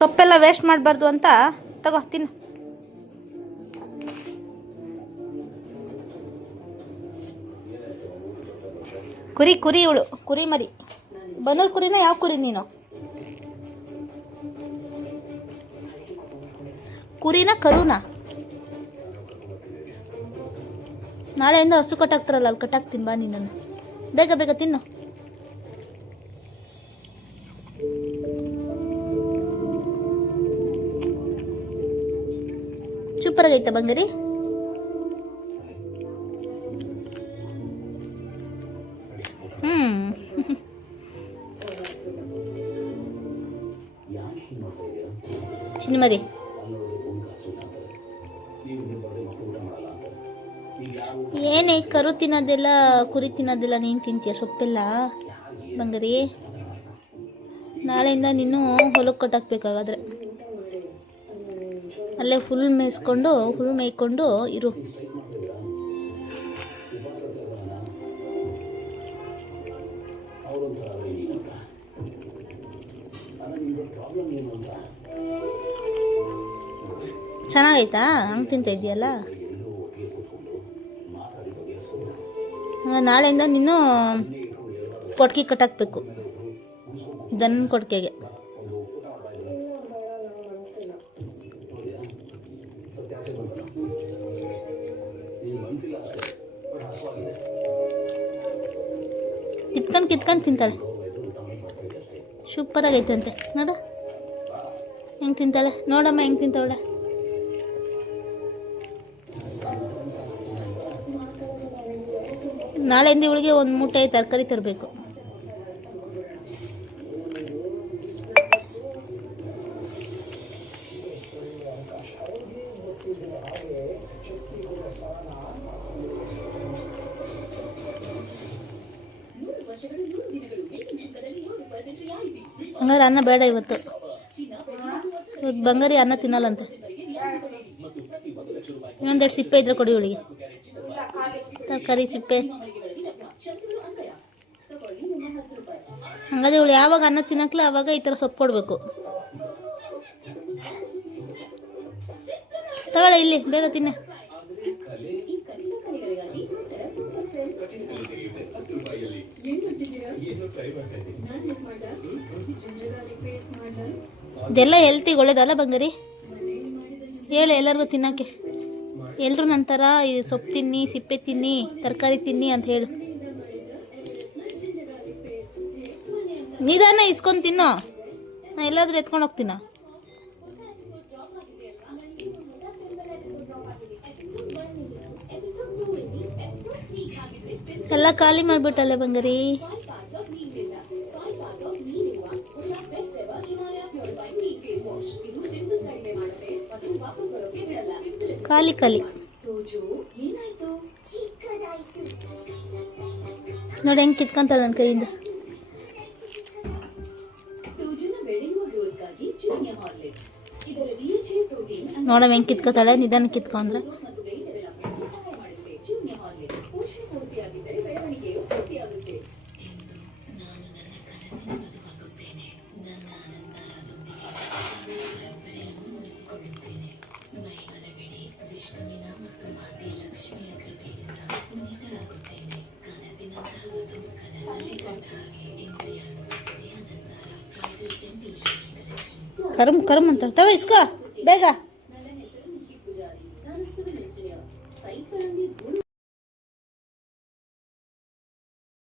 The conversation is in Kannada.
ಸೊಪ್ಪೆಲ್ಲ ವೇಸ್ಟ್ ಮಾಡಬಾರ್ದು ಅಂತ ತಗೋ ತಿನ್ನು. ಕುರಿ ಇವಳು ಕುರಿ ಮರಿ. ಬನ್ನೂರು ಕುರಿನ ಯಾವ ಕುರಿ ನೀನು? ಕುರಿನ ಕರುನ? ನಾಳೆಯಿಂದ ಹಸು ಕಟ್ಟಾಕ್ತಾರಲ್ಲ ಅಲ್ಲಿ ಕಟ್ಟಾಕ್ತೀನಿ ಬಾ ನೀನನ್ನು. ಬೇಗ ಬೇಗ ತಿನ್ನು. ಸೂಪರಾಗೈತಾ ಬಂಗಾರಿ? ಚಿನ್ಮರಿ ಏನೇ ಕರು ತಿನ್ನೋದೆಲ್ಲ ಕುರಿ ತಿನ್ನೋದೆಲ್ಲ ನೀನು ತಿಂತೀಯ ಸೊಪ್ಪೆಲ್ಲ ಬಂಗಾರಿ? ನಾಳೆಯಿಂದ ನೀನು ಹೊಲಕ್ಕೆ ಕಟ್ಟಾಕ್ಬೇಕಾಗಾದ್ರೆ ಅಲ್ಲೇ ಹುಲ್ ಮೇಯ್ಕೊಂಡು ಇರು. ಚೆನ್ನಾಗೈತಾ? ಹಂಗೆ ತಿಂತ ಇದೆಯಲ್ಲ. ನಾಳೆಯಿಂದ ನೀನು ಕೊಟ್ಗೆ ಕಟ್ಟಾಕಬೇಕು, ದನ ಕೊಟ್ಟಿಗೆಗೆ. ಕಿತ್ಕೊಂಡು ತಿಂತಾಳೆ. ಸೂಪರಾಗೈತಂತೆ ನೋಡು ಹೆಂಗೆ ತಿಂತಾಳೆ. ನೋಡಮ್ಮ ಹೆಂಗೆ ತಿಂತಾವಳೆ. ನಾಳೆಯಿಂದ ಇವಳಿಗೆ ಒಂದು ಮೂಟೆ ತರಕಾರಿ ತರಬೇಕು. ಹಂಗಾರೆ ಅನ್ನ ಬೇಡ ಇವತ್ತು ಬಂಗಾರಿ ಅನ್ನ ತಿನ್ನಲ್ಲಂತೆ. ಇನ್ನೊಂದೆರಡು ಸಿಪ್ಪೆ ಇದ್ರೆ ಕೊಡಿ ಇವಳಿಗೆ, ತರಕಾರಿ ಸಿಪ್ಪೆ. ಹಂಗಾದ್ರೆ ಇವಳು ಯಾವಾಗ ಅನ್ನ ತಿನ್ನಕ್ಲ ಆವಾಗ ಈ ಥರ ಸೊಪ್ಪು ಕೊಡಬೇಕು. ತಗೊಳ್ಳೆ ಇಲ್ಲಿ ಬೇಗ ತಿನ್ನೆ. ಇದೆಲ್ಲ ಹೆಲ್ತಿಗೆ ಒಳ್ಳೇದಲ್ಲ ಬಂಗಾರಿ? ಹೇಳು ಎಲ್ಲರಿಗೂ ತಿನ್ನೋಕ್ಕೆ. ಎಲ್ಲರೂ ನಂತರ ಈ ಸೊಪ್ಪು ತಿನ್ನಿ, ಸಿಪ್ಪೆ ತಿನ್ನಿ, ತರಕಾರಿ ತಿನ್ನಿ ಅಂತ ಹೇಳು. ನಿಧಾನ ಇಸ್ಕೊಂಡು ತಿನ್ನೋ, ನಾ ಎಲ್ಲಾದ್ರೂ ಎತ್ಕೊಂಡು ಹೋಗ್ತೀನ. ಎಲ್ಲ ಖಾಲಿ ಮಾಡಿಬಿಟ್ಟಲ್ಲೇ ಬಂಗಾರಿ. ಖಾಲಿ ನೋಡಿ ಹೆಂಗೆ ಕಿತ್ಕೊಂತಾಳೆ ನನ್ನ ಕೈಯಿಂದ. ನೋಡಮ್ಮ ಹೆಂಗೆ ಕಿತ್ಕೋತಾಳೆ. ನಿಧಾನ ಕಿತ್ಕೊಂಡ್ರೆ ಕರಮ್ ಅಂತಾರೆ. ತಗೋ ಇಸ್ಕೋ ಬೇಗ.